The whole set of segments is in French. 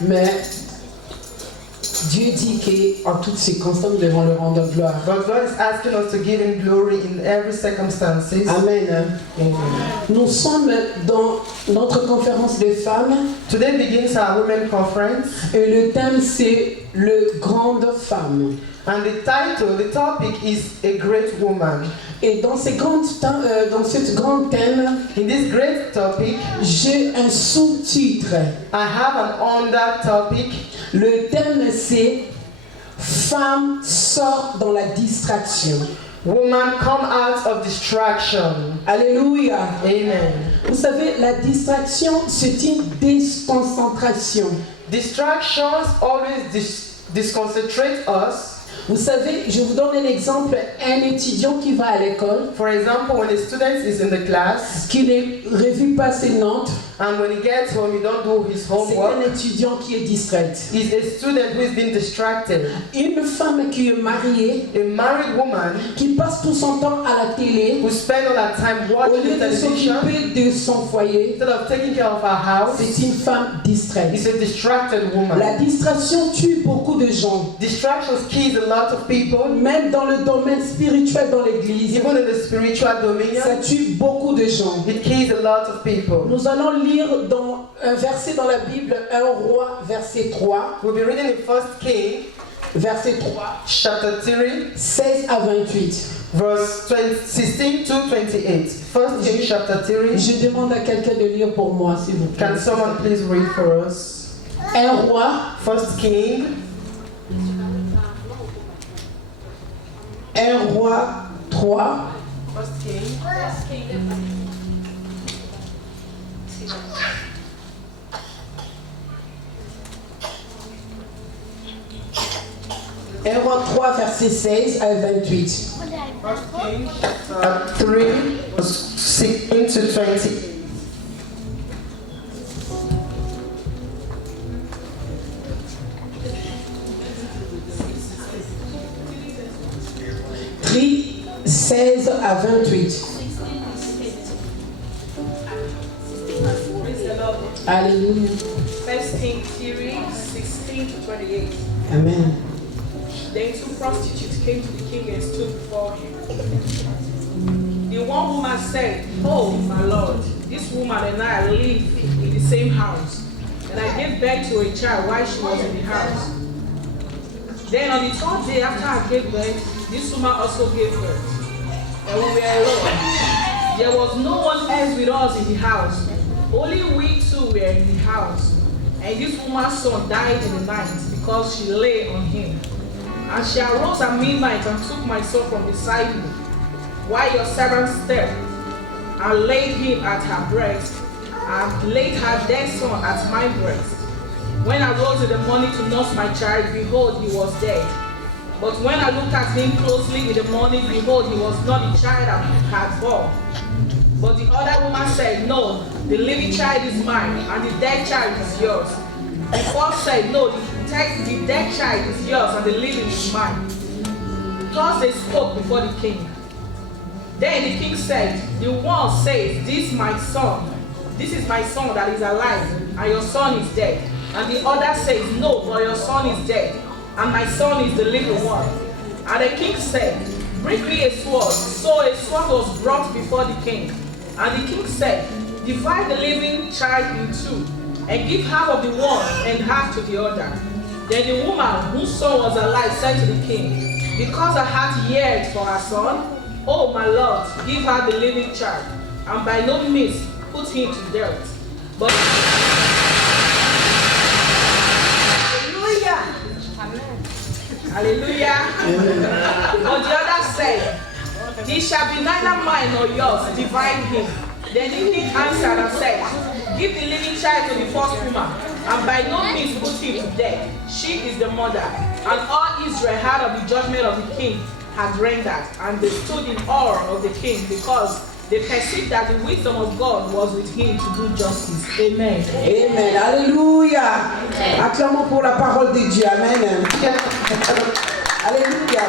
Mais Dieu dit qu'en toutes circonstances, nous devons le rendre gloire. But God is asking us to give Him glory in every circumstances. Amen. Nous sommes dans notre conférence des femmes. Today begins our women conference. Et le thème c'est le grande femme. And the topic is a great woman. Et dans cette grande thème, in this great topic, j'ai un sous-titre. I have an under topic. Le thème c'est Femme sort dans la distraction. Woman come out of distraction. Alléluia. Amen. Vous savez, la distraction, c'est une déconcentration. Distractions always disconcentrate us. Vous savez, je vous donne un exemple, un étudiant qui va à l'école, For example, when a student is in the class qui ne révise pas ses notes, and when he gets home, he don't do his c'est un homework. étudiant qui est distrait. He's a student who is being distracted. Une femme qui est mariée, A married woman qui passe tout son temps à la télé, who spends all her time au watching lieu de television s'occuper de son foyer, instead of taking care of her house, c'est une femme distraite. is a distracted woman. La distraction tue beaucoup de gens, Distractions kills a lot of people, même dans le domaine spirituel dans l'église. even in the spiritual Ça dominion. tue beaucoup de gens. It kills a lot of people. Nous allons lire dans un verset dans la Bible, 1 Roi, verset 3, We'll be reading in 1 King, verset 3, chapter 3, 16 à 28. verse 16 to 28. 1 King, chapter 3. Je demande à quelqu'un de lire pour moi, s'il vous plaît. Can someone please read for us? 1 Roi, 1 King, 1 Roi 3, 1 King, 1 Roi 3, verset 16 à 28. 1 King, chapter 3, verse 16 to 20. Tri 16 à 28. Alléluia. 1 King 3, 16 to 28. Amen. Then two prostitutes came to the king and stood before him. The one woman said, "Oh, my lord, this woman and I live in the same house, and I gave birth to a child while she was in the house. Then on the third day after I gave birth, this woman also gave birth. And we were alone. There was no one else with us in the house. Only we two were in the house. And this woman's son died in the night because she lay on him. And she arose at midnight and took my son from beside me, while your servant slept, and laid him at her breast, and laid her dead son at my breast. When I rose in the morning to nurse my child, behold, he was dead. But when I looked at him closely in the morning, behold, he was not the child I had born. But the other woman said, "No, the living child is mine, and the dead child is yours." The first said, "No, the dead child is yours, and the living is mine." Thus they spoke before the king. Then the king said, "The one says, this is my son that is alive, and your son is dead." And the other says, "No, but your son is dead, and my son is the living one." And the king said, "Bring me a sword." So a sword was brought before the king. And the king said, "Divide the living child in two, and give half of the one and half to the other." Then the woman whose son was alive said to the king, "Because her heart yearned for her son, oh my lord, give her the living child, and by no means put him to death." But Hallelujah! Hallelujah! But the other said, "He shall be neither mine nor yours, divide him." Then the king answered and said, "Give the living child to the first woman, and by no means put him to death. She is the mother." And all Israel heard of the judgment of the king had rendered, and they stood in awe of the king, because they perceived that the wisdom of God was with him to do justice. Amen. Amen. Alléluia. Acclamons pour la parole de Dieu. Amen. Alléluia.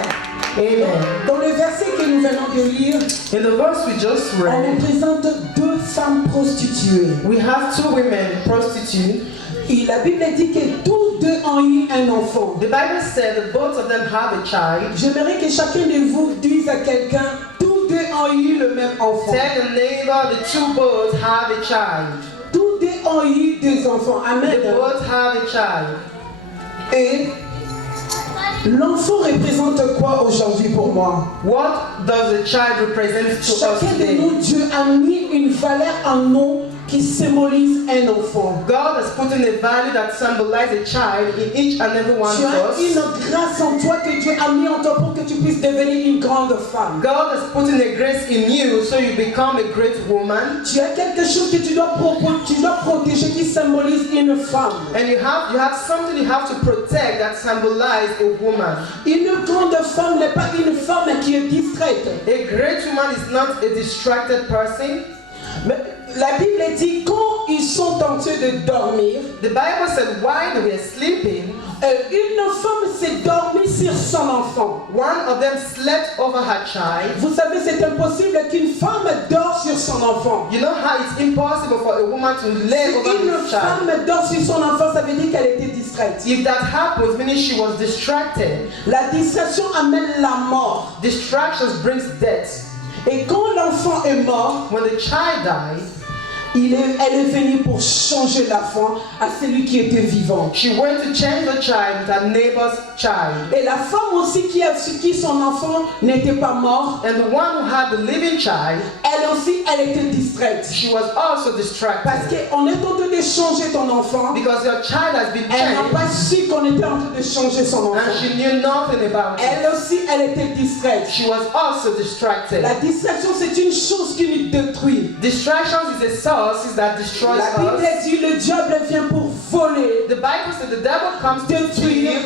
Amen. Dans le verset que nous venons de lire, In the verse we just on read, nous présente deux femmes prostituées. we have two women prostitutes. Et la Bible dit que tous deux ont eu un enfant. The Bible said that both of them have a child. J'aimerais que chacun de vous dise à quelqu'un, tous deux ont eu le même enfant. Tell the neighbor the two both have a child. Tous deux ont eu deux enfants. Amen. They both have a child. Et l'enfant représente quoi aujourd'hui pour moi? What does the child represent to us Chacun de today? nous, Dieu a mis une valeur en nous qui symbolise un enfant. God has put in a value that symbolizes a child in each and every one Tu of as us. une grâce en toi que Dieu a mis en toi pour que tu puisses devenir une grande femme. God has put in a grace in you so you become a great woman. Tu as quelque chose que tu dois protéger qui symbolise une femme. And you have something you have to protect that symbolizes a woman. Une grande femme n'est pas une femme qui est distraite. A great woman is not a distracted person. Mais la Bible dit quand ils sont en train de dormir, The Bible said while they were sleeping, une femme s'est dormie sur son enfant. one of them slept over her child. Vous savez, c'est impossible qu'une femme dort sur son enfant. You know how it's impossible for a woman to lay Si over une her child. femme dort sur son enfant, ça veut dire qu'elle était distraite. If that happens, meaning she was distracted. La distraction amène la mort. Distractions brings death. Et quand l'enfant est mort, When the child dies, elle est venue pour changer l'enfant à celui qui était vivant. she went to change the child with her neighbor's child. Et la femme aussi qui son enfant n'était pas mort, And the one who had the living child, elle aussi, elle était distraite. she was also Parce distracted. qu'on est en train de changer ton enfant, Because your child has been elle n'a changed pas su qu'on était en train de changer son enfant. and she knew nothing about it. Elle aussi, elle était distraite. She was also distracted. La distraction, c'est une chose qui nous détruit. Distractions is a source that destroys La Bible us. dit le diable vient pour voler The Bible said the devil comes to Détruire. steal,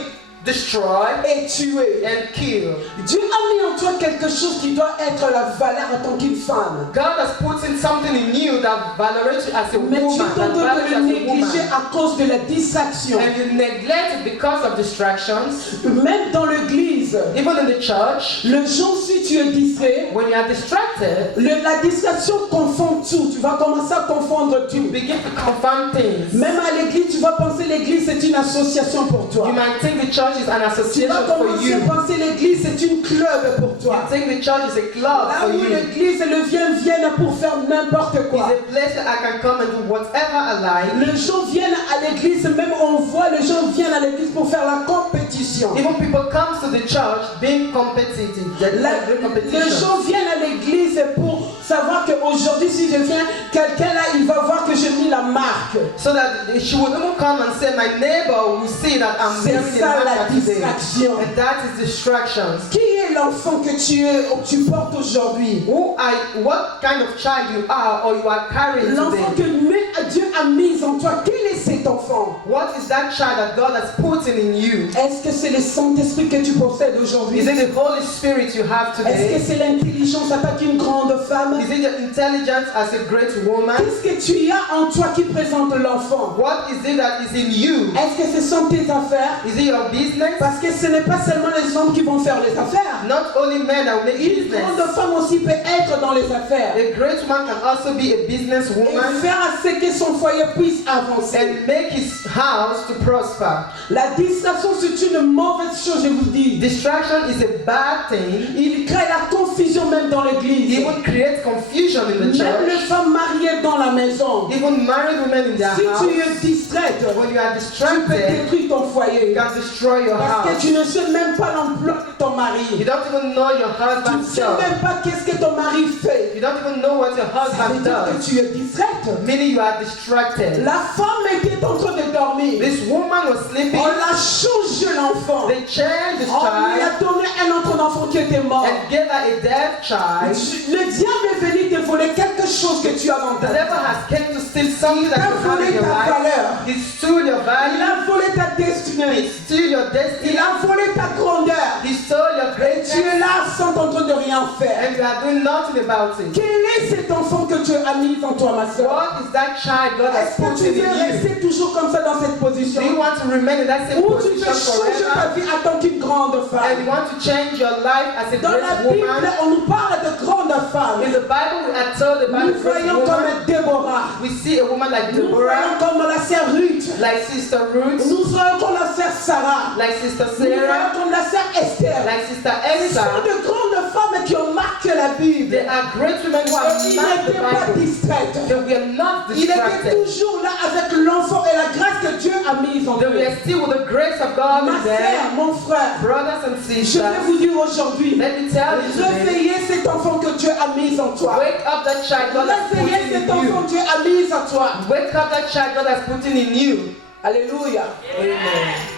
destroy, et tuer. and kill. Dieu a mis en toi quelque chose qui doit être la valeur en tant qu'une femme. God has put in something in you that valorates you as a Mais tu woman, that t'entends values de you le as a négliger woman. à cause de la distraction. And you neglect it because of distractions. Même dans l'église, Even in the church, le jour si tu es distrait, when you are distracted, la distraction confond tout. Tu vas commencer à confondre you tout. begin to confound things. Même à l'église, tu vas penser l'église c'est une association pour toi. You might think the church is an Tu association vas for commencer you. à penser l'église c'est une club pour You toi. think the church is a club Là for où you. l'église et le viennent pour faire n'importe It's quoi. a place that I can come and do whatever I like. Les gens viennent à l'église, même on voit les gens viennent à l'église pour faire la compétition. Even people come to the church being competitive. They like the Les competition. gens viennent à l'église pour savoir qu'aujourd'hui, si je viens, quelqu'un là, il va voir que j'ai mis la marque. So that she would even come and say, my neighbor will see that I'm C'est wearing ça a la marker today. distraction. And that is distractions. Qui est l'enfant que tu portes aujourd'hui? What kind of child you are or you are carrying L'enfant today? que Dieu a mis en toi, quel est cet enfant? What is that child that God has put in you? Est-ce que c'est le Saint-Esprit que tu possèdes aujourd'hui? Is it the Holy Spirit you have Est-ce que today? c'est l'intelligence en tant qu'une grande femme? Is it your intelligence as a great woman? Qu'est-ce que tu as en toi qui présente l'enfant? What is it that is in you? Est-ce que ce sont tes affaires? Is it your business? Parce que ce n'est pas seulement les hommes qui vont faire les affaires. Not only men that will make Une grande business. femme aussi peut être dans les affaires. A great woman can also be a Et businesswoman faire à ce que son foyer puisse avancer. and make his house to prosper. La distraction, c'est une mauvaise chose, je vous dis. Distraction is a bad thing. Il crée la confusion même dans It l'église. even creates confusion in the Même les church. femmes mariées dans la maison. Even married women in their Si tu house. es distraite, When you are tu peux distracted, détruire ton you foyer. can destroy your Parce que house. tu ne sais même pas l'emploi de ton You mari. don't even know your Tu ne husband's sais job. même pas qu'est-ce que ton mari fait. You don't even know what your Ça veut husband dire que does. tu es distraite. Meaning you are distracted. La femme était en train de dormir. This woman was sleeping. On l'a changé l'enfant. They changed this On lui child a donné un autre enfant qui était mort. and gave her a dead child. Le diable est venu te voler quelque chose que tu as dans The ta vie. devil has came to steal something that Il a you have volé in your ta life. valeur. He stole your Il value. a volé ta He destinée. stole your Il destiny. a volé ta grandeur. He stole your Et greatness. tu es là sans en train de rien faire. And you are doing nothing about it. Quel est cet enfant que Dieu a mis en toi, ma soeur? What is that child God has Est-ce que put tu in veux you? rester toujours comme ça dans cette position? Do you want to remain in that same Ou tu position veux changer ta forever? vie en tant qu'une grande And you femme? want to change your life as a Dans la great Bible, woman? on nous parle de grandes femmes. In the Bible, we are told about Nous a great voyons comme woman. Déborah. We see a woman like Nous voyons Deborah, comme la sœur Ruth. like Sister Ruth, Nous voyons comme la sœur Sarah. like Sister Nous voyons Sarah, comme la sœur Esther. like Sister Ce sont Esther. de grandes femmes qui ont marqué la Bible. They are great women who Et have ils marked the n'étaient pas Bible. distraites. They were not Il était distracted. toujours là avec l'enfant et la grâce que Dieu a mise en They eux. were still with the grace of God God Ma is there. sœur, mon frère, Brothers and je vais sisters, vous dire aujourd'hui, let me tell you today, réveillez cet enfant que Dieu a mis en toi. wake up that child God has put Réveillez cet in enfant you. que Dieu a mis en toi. Wake up that child God has put in you. Alléluia. Amen.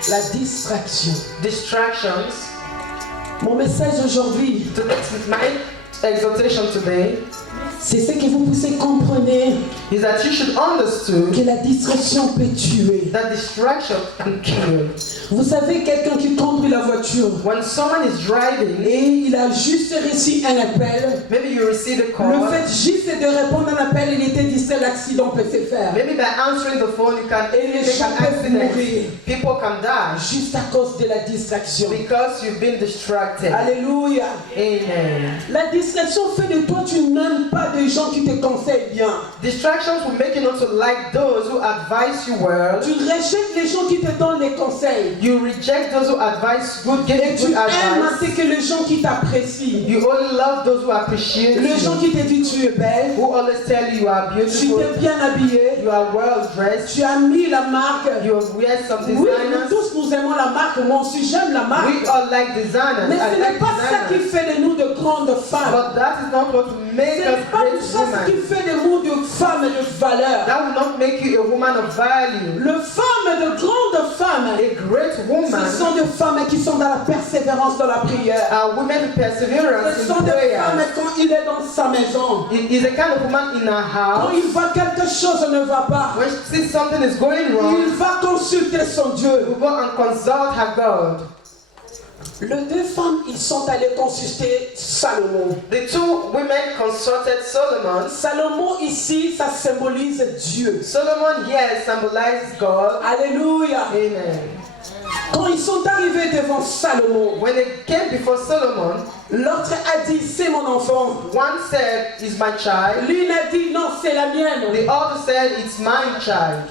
La distraction. Distractions. Mon message aujourd'hui, My exhortation today c'est ce que vous puissiez comprendre is that you should understand que la distraction peut tuer. that distraction can kill. Vous savez, quelqu'un qui conduit la voiture When someone is driving, et il a juste reçu un appel, maybe you receive a le call, fait juste de répondre à un appel, il était distrait, l'accident peut se faire. maybe by answering the phone you can Et les make gens an peuvent accident. mourir People can die juste à cause de la distraction. because you've been distracted. Alléluia. Amen. La distraction fait de toi, tu n'aimes pas des gens qui te conseillent bien. Distractions will make you not to like those who advise you well. Tu rejettes les gens qui te donnent les conseils. You reject those who advise good, give Et you tu good aimes advice. assez que les gens qui t'apprécient. You only love those who appreciate Les gens you, qui te disent tu es belle, who always tell you you are tu beautiful, t'es bien habillée, you are well dressed, tu as mis la marque. you wear some Oui, nous designers. tous nous aimons la marque, moi aussi j'aime la marque. We all like designers. Mais I ce n'est like pas ça qui designers. fait de nous de grandes femmes. But that is not what will Ce make n'est us pas great ça ce qui women. fait de nous de femmes de valeur. That will not make you a woman of value. Les femmes de grandes femmes, A great woman ce sont des femmes qui sont dans la persévérance dans la prière. are women of perseverance Ce in sont des femmes prayer. quand il est dans sa maison. It is a kind of woman in her Quand house. il voit quelque chose ne va pas, When she sees something is going wrong, il va consulter son Dieu. you go and consult her God. Les deux femmes, ils sont allés consulter Salomon. The two women consulted Solomon. Salomon ici, ça symbolise Dieu. Solomon here symbolizes God. Alléluia. Amen. Quand ils sont arrivés devant Salomon, When they came before Solomon, l'autre a dit, c'est mon enfant. one said, "It's my child." L'une a dit, non, c'est la mienne. The other said, "It's my child."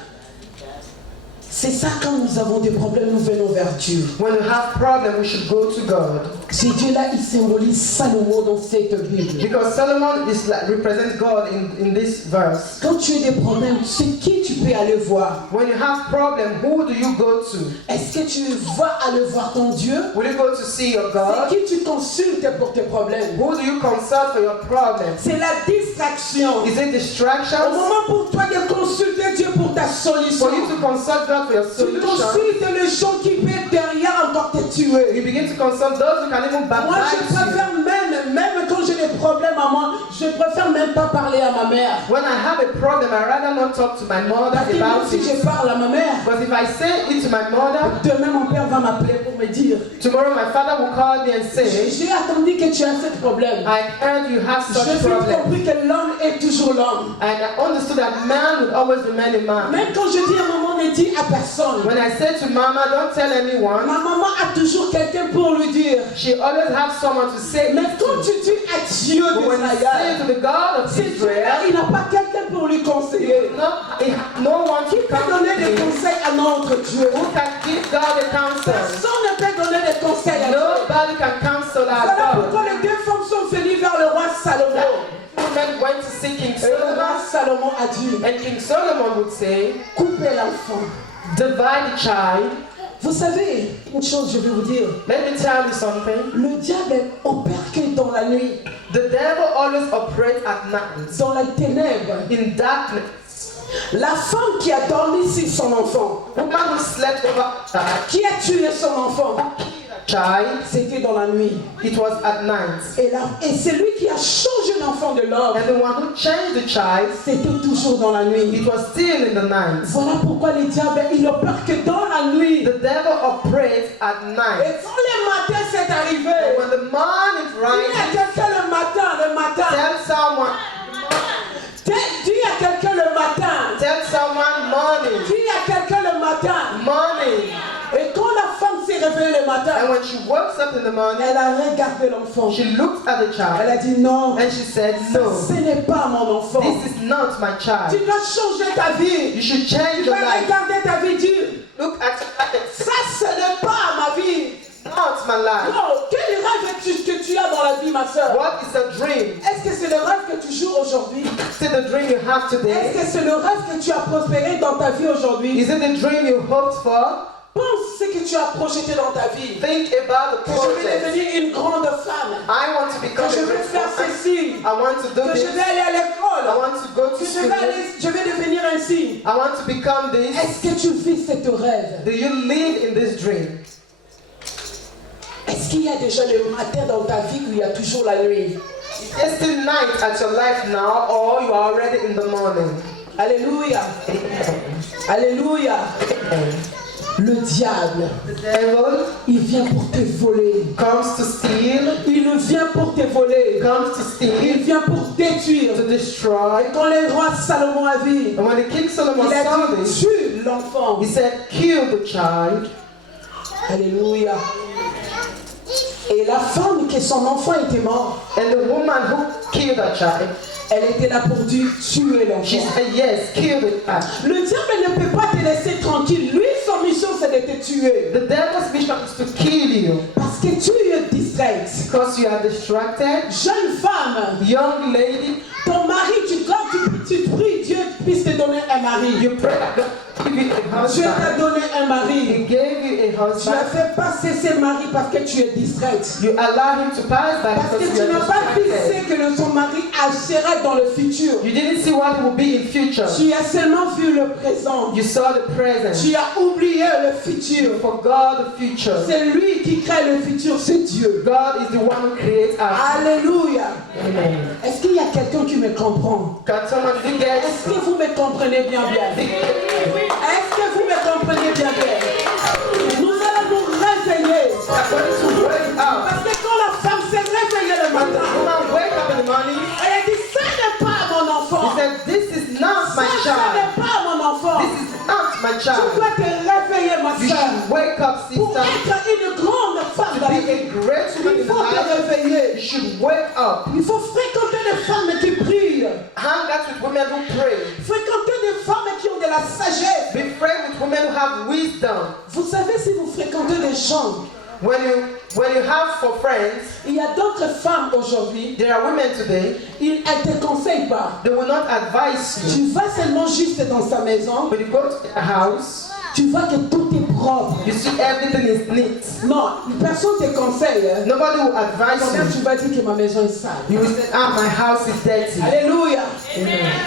C'est ça quand nous avons des problèmes, nous venons vers Dieu. When we have problems, we should go to God. Ce Dieu-là, il symbolise Salomon dans cette Bible. Because Solomon is like, represents God in this verse. Quand tu as des problèmes, c'est qui tu peux aller voir? When you have problems, who do you go to? Est-ce que tu vas aller voir ton Dieu? Will you go to see your C'est God? qui tu consultes pour tes problèmes? Who do you consult for your problems? C'est la distraction. Is it Au distractions? moment pour toi de consulter Dieu pour ta solution, For you to consult God for your tu solution, consultes les gens qui peuvent derrière encore te tuer. you begin to consult those who can even Moi, je baptize you. préfère même quand j'ai des problèmes à moi, je préfère même pas parler à ma mère. When I have a problem, I rather not talk to my mother Parce que même about si it. je parle à ma mère, But if I say it to my mother, demain mon père va m'appeler pour me dire, tomorrow my father will call me and say, j'ai attendu que tu as ce problème. I heard you have J'ai such vite problem. compris que l'homme est toujours l'homme. And I understood that man would always remain a man. Même quand je dis à maman, ne dis à personne. When I say to mama, don't tell anyone, Ma maman a toujours quelqu'un pour lui dire. she always has someone to say it Mais to. quand tu dis à Dieu But when you say d'Israël, to the God of c'est Dieu-là, Israel, il n'a pas quelqu'un pour lui conseiller. no one Qui can peut come donner to des him. conseils à notre Dieu? Who can give God a counsel? Personne ne peut donner des conseils à Dieu. Nobody can counsel our Voilà God. pourquoi les deux femmes sont venues vers le roi Salomon. Women went to see King Et le roi Solomon, Salomon a dit, and King Solomon would say, coupez l'enfant. divide the child. Vous savez, une chose, je vais vous dire. Let me tell you something. Le diable opère que dans la nuit, The devil always operates at night, dans les ténèbres. in darkness. La femme qui a dormi sur son enfant, Woman who slept over her qui a tué son enfant, child, c'était dans la nuit. it was at night. Et c'est lui qui a changé l'enfant de l'homme, And the one who changed the child, c'était toujours dans la nuit. it was still in the night. Voilà pourquoi les diables, il opère que dans la nuit. The devil operates at Et night. quand le matin c'est arrivé, When the morning dis à rises, quelqu'un le matin, tell someone, dis à quelqu'un le matin, tell someone morning, dis à quelqu'un le matin. morning. Et quand la femme s'est réveillée le matin, And when she wakes up in the morning, elle a regardé l'enfant. she looked at the Elle child a dit non, and she said, ce no, n'est pas mon enfant. this is not my Tu child. dois changer ta vie. You should Tu change your vas life. regarder ta vie, dire, Look at your life. ça ce n'est pas ma vie. Not my life. Non, quel rêve que tu as dans la vie, ma soeur? What is a dream? Est-ce que c'est le rêve que tu joues aujourd'hui? Is it the dream you have Est-ce today? que c'est le rêve que tu as prospéré dans ta vie aujourd'hui? Is it the dream you hoped for? Pense ce que tu as projeté dans ta vie. Think about the Que je vais project. devenir une grande femme. I want to become Que je a vais great faire woman. ceci. I want to do Que je this. vais aller à I l'école. want to go to Que school. je vais devenir ainsi. I want to become this. Est-ce que tu vis cette rêve? Do you live in this dream? Est-ce qu'il y a déjà le matin dans ta vie qu'il y a toujours la nuit? It's the night at your life now, or you are already in the morning. Alléluia. Alléluia. Le diable, The devil il vient pour te voler. comes to steal, Il ne vient pour te voler. comes to Il steal, vient pour détruire. to destroy. Quand le roi Salomon a vu, And when the King Solomon il a saw dit this, tue l'enfant. he said, kill the child. Alléluia. Et la femme que son enfant était mort, And the woman who killed that child, elle était là pour dire tuer she l'enfant. said, yes, kill the child. Le diable ne peut pas te laisser tranquille. Lui, son mission, c'est de te tuer. The devil's mission is to kill you Parce que tu es distraite. because you are distracted. Jeune femme, Young lady, ton mari, tu pries, Dieu puisse te donner un mari. you pray that God give you a Dieu t'a husband. donné un He mari. gave you a Tu as husband. fait passer ce mari parce que tu es distraite. You allow him to pass by Parce que because tu you n'as are pas distracted. pensé que ton mari agira dans le futur. You didn't see what will be in future. Tu as seulement vu le présent. You saw the present. Tu as oublié le You futur. forgot the future. C'est lui qui crée le futur, c'est Dieu. God is the one who creates us. Alléluia. Amen. Est-ce qu'il y a quelqu'un qui me comprend? Can someone do that? Est-ce que vous me comprenez bien? Est-ce que vous me comprenez bien? Nous allons nous réveiller. I'm going to wake up. Parce que quand la femme s'est réveillée le When the matin, woman wake up in the morning, elle a dit, ça n'est pas mon enfant. he said, this is not Ça, my ça child. n'est pas mon enfant. This is not my Tu child. dois te réveiller, ma You soeur. should wake up, Pour sister. être une grande femme To dans la be vie, a great woman il in the faut te life, you réveiller. should wake up. Il faut fréquenter des femmes qui prient. Hang out with women who pray. Fréquenter des femmes qui ont de la sagesse. Be friends with women who have wisdom. Vous savez, si vous fréquentez des gens, When you have for friends, il y a d'autres femmes aujourd'hui, there are women today, elles ne te conseillent pas. they will not advise you. Tu vas seulement juste dans sa maison, When you go to their house, tu vois que tout est propre. you see everything is neat. Non, personne ne te conseille. Hein. Nobody will Quand même, advise tu you. vas dire que ma maison est sale. You will say, ah, my house is dirty. Alléluia.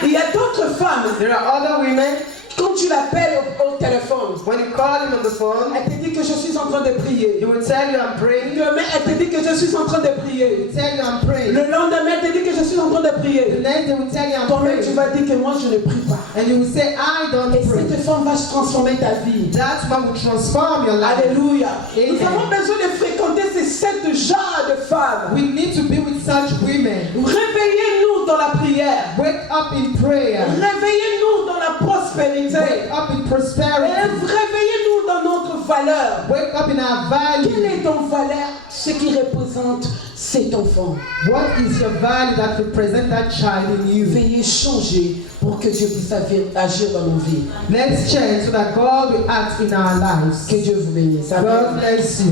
Il y a d'autres femmes, There are other women, quand tu l'appelles au téléphone, when you call him on the phone, elle te dit que je suis en train de prier. he will tell you I'm praying. Demain, elle te dit que je suis en train de He prier. will tell you I'm praying. Le lendemain, elle te dit que je suis en train de The prier. next day will tell you I'm Toi-même, tu praying. vas dire que moi, je ne prie pas. And you will say, I don't Et pray. cette femme va transformer ta vie. That man will transform your life. Alléluia. Amen. Nous avons besoin de fréquenter ces sept genres de femmes. We need to be with such women. Réveillez-nous dans la prière. Wake up in prayer. Réveillez-nous dans la prospérité. Wake up in Et prosperity. réveillez-nous dans notre valeur. Wake up in our Quelle value. est ton valeur? Ce qui représente cet enfant. What is your value that represents that child in you? Veuillez changer pour que Dieu puisse agir dans nos vies. Let's change so that God will act in our lives. Que Dieu vous bénisse. God Amen. bless you.